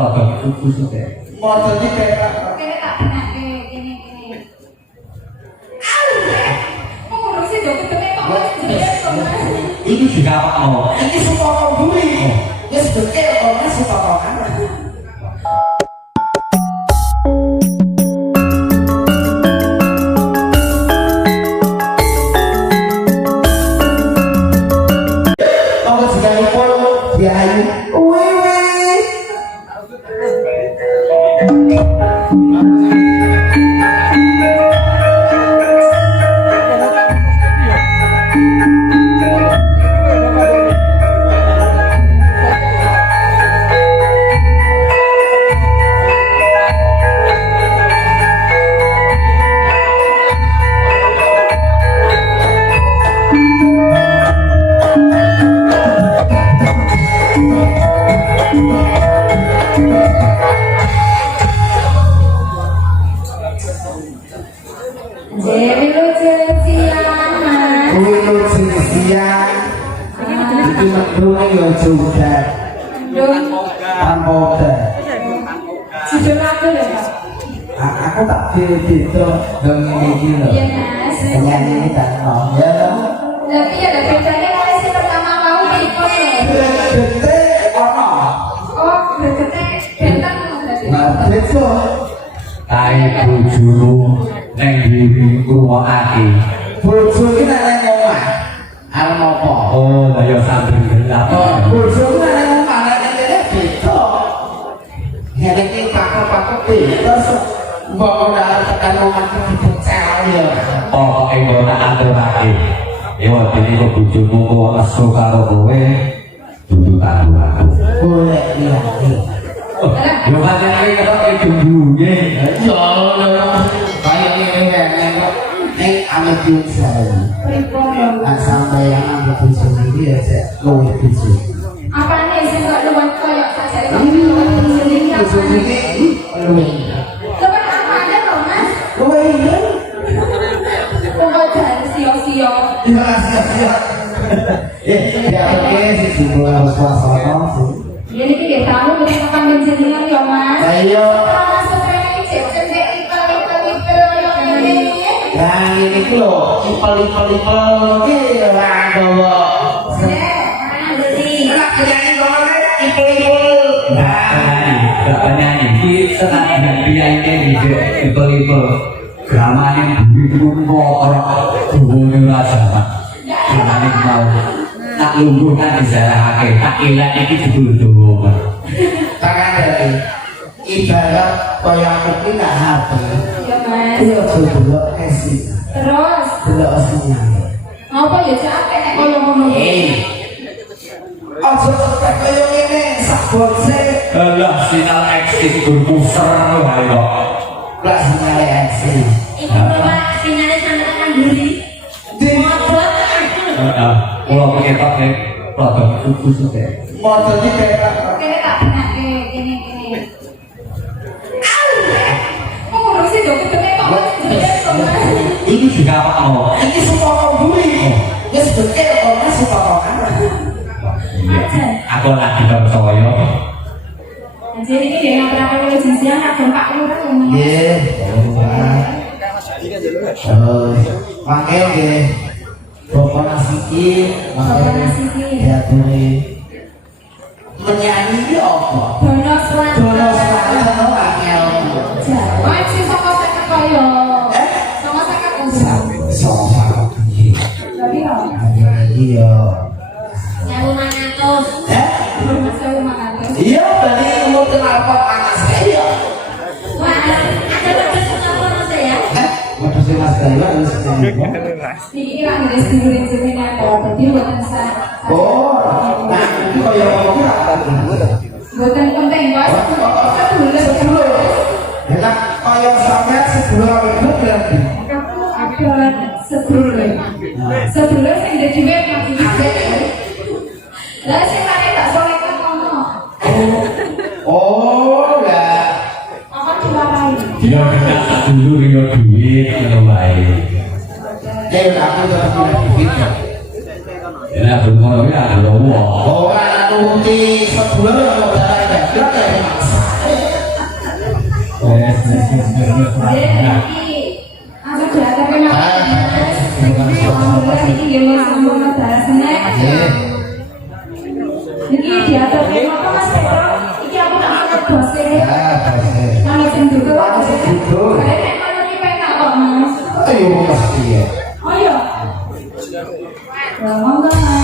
Rodok khusus deh. Model iki kayak Kene tak benake kene. Kok ngurusi do ketemu kok jenenge kok Mas. Iki juga apa mau? iki supaya buri. Wis bekel kok Mas supaya. Aku tak gitu dengan ini loh. Iya Mas. Penyanyi ini kan mau ya loh. Tapi ya ada bedanya kalau si pertama mau ikut loh. Gede ono. Oh, gede bentang berarti. Nah, betul. Kae bojuru neng ndi ngrungokake. Bojo iki nek nang omah. Arep apa? Oh, lah ya sambil gelap. Bojo iki nek nang omah nek kene beda. Nek iki pakok-pakok beda. Mbok ora tekan omah iki dicel ya. Pokoke kok tak aturake. Ya dene kok bojomu kok lesu karo kowe. Dudu karo aku. Boleh iya. Yo pancen ketok dundunge. Ya Allah. Kayak ngene kok. Nek ame biasa. Nah, sampai yang ambil bojo iki ya sik luwih bojo. Apane sing kok luwih koyo sajare kok luwih iki Bojo iki luwih. Luwih apane to Mas? Luwih iya. Kok jan sio-sio. Terima kasih ya. Ya oke sih sebuah suasana sih. Ya niki nggih tamu mriki kapan jenengan ya Mas. Ayo. Masuk rene iki cendek ipel-ipel yo ngene. Nah ini ku lho, ipel-ipel iki ora gawa. Ora penyanyi ngomongnya ipel-ipel. Gak penyanyi, ini senang dengan piyaine ipel-ipel. Gramane bumi orang duwune ora sama. Gramane mau tak lungguhkan disarahake, tak ilat iki dulu-dulu. Tangan dari ibarat kaya aku ki nak HP. Ya Mas. Iya delok esi. Terus Delok aslinya. apa ya capek nek koyo ngono. Ojo sampai kaya ngene sak bose. Alah sinyal eksis berpuser wae kok. Lah sinyal esi. Iki bapak sinyale sampeyan kan mburi. Modot. Heeh. Kula ketok nek rodok khusus deh. Model iki kayak Kene tak benake kene. Kok ngurusi do ketemu kok jenenge kok Mas. Iki juga apa mau? iki supaya buri. Wis bekel kok Mas supaya. Aku lagi percaya. Jadi ini dia ngapain kalau jinsian aku pak lu kan ngomong. Nggih. Panggil nggih. Bapak Nasiki, Bapak Nasiki. Ya buri. Menyanyi iki apa? Dono Selatan. Dono Selatan to angel. Wah, sing saka seket koyo. Saka seket Sama iki. Tapi yo. Iya. 1500. Eh? 1500. Iya, tadi umur kenapa panas saya? Wah, ada batas apa saya? Waduh sih Mas Bayu harus Iki lagi distribusi jenengan dadi mboten sa. Oh, nah itu kaya ngomongnya apa tuh? Mboten penting, Bos. Sedulur. Ya kan, kaya sampai sebelum itu berarti. Aku adalah sedulur. Sedulur sing dadi web lagi. Lah sing lare tak solekan ngono. Oh, lah. Apa diwarai? Ya kita dulu yo duit ngono wae. Ya aku tetap tidak begitu. Ya ngono ya ada wong. Orang nanti sebelum mau jalan ya, kita maksa. Jadi aku diaturke alhamdulillah iki nggih Mas sampun dasane. Iki diaturke apa Mas Pedro? Iki aku tak angkat bose. Ana sing duduk. Nek kono iki penak kok Mas. Ayo mesti ya. Oh iya. Ya monggo Mas.